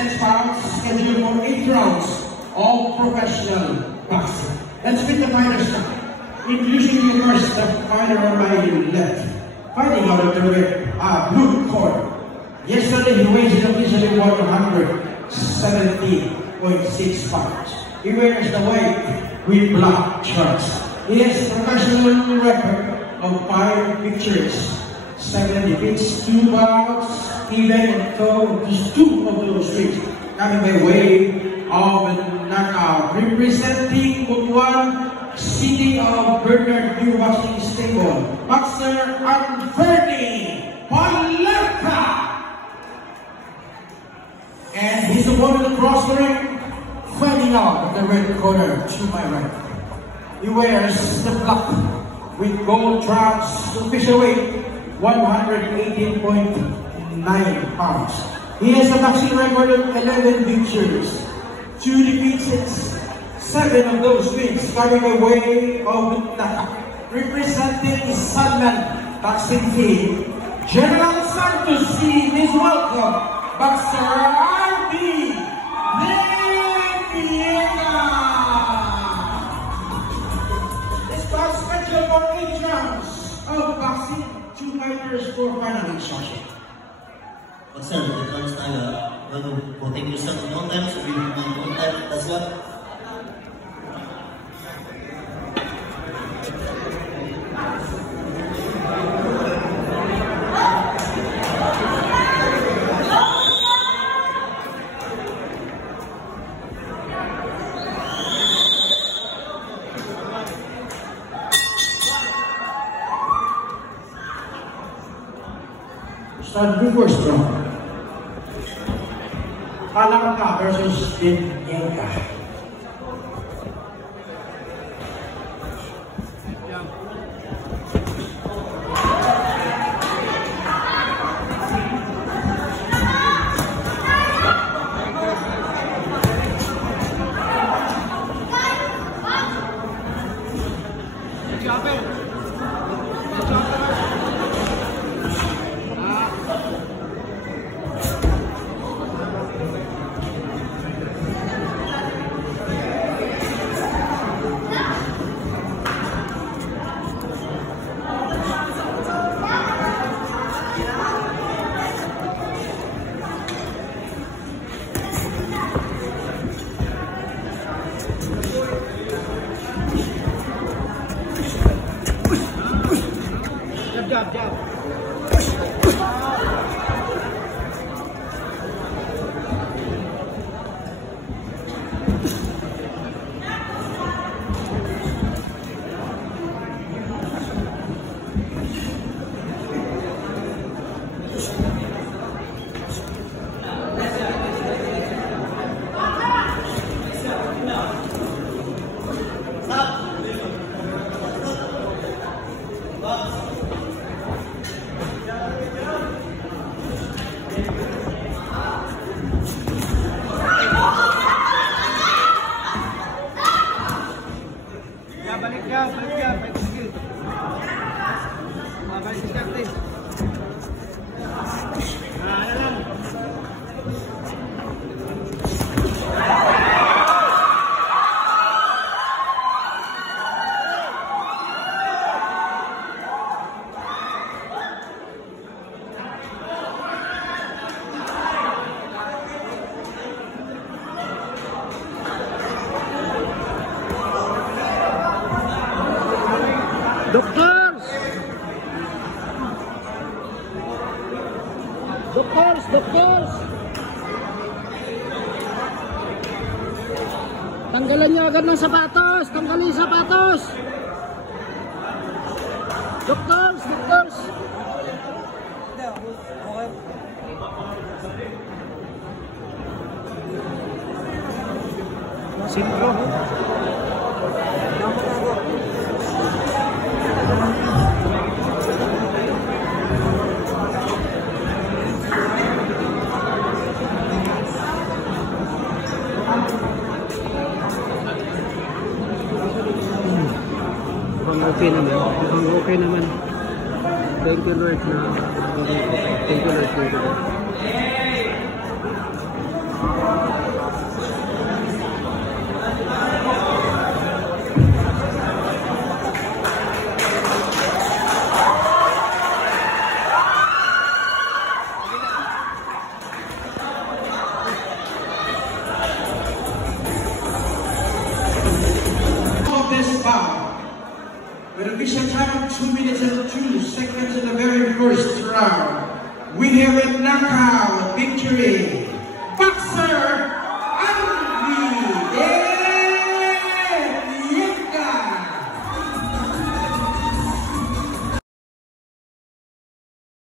and spots scheduled for 8 rounds of professional boxing. Let's meet the fighters now. Introducing you first, the fighter on my left. Fighting out of the blue corner. Yesterday he weighs in officially 170.6 pounds. He wears the white with black shorts. He has a professional record of 5 victories, 7 defeats, 2 bouts, even though just 2 of those wins coming by way of knockout. Representing Butuan City of Bernardino Boxing Stable, boxer Anferni Palerca. And his opponent across the ring, fighting out of the red corner to my right. He wears the black with gold trunks, official weight 118.9 pounds. He has a boxing record of 11 victories, 2 defeats, 7 of those wins coming away of knockout. Representing his Sunman boxing team, General Santos C. Please welcome boxer R.B. This bout scheduled for 8 rounds of boxing, 2 fighters for final instruction. Boxer, the first time, protect yourself in all times, so you can all time, that's what. Start the first round. Palerca versus Bienka. Jab. Doctors! Tanggalan niyo agad ng sapatos! Tanggalin yung sapatos! Doctors! Sintro! Okay naman. Thank you Lord na. Thank you Lord. bout. With a official time of 2 minutes and 2 seconds in the very first round, we have a knockout victory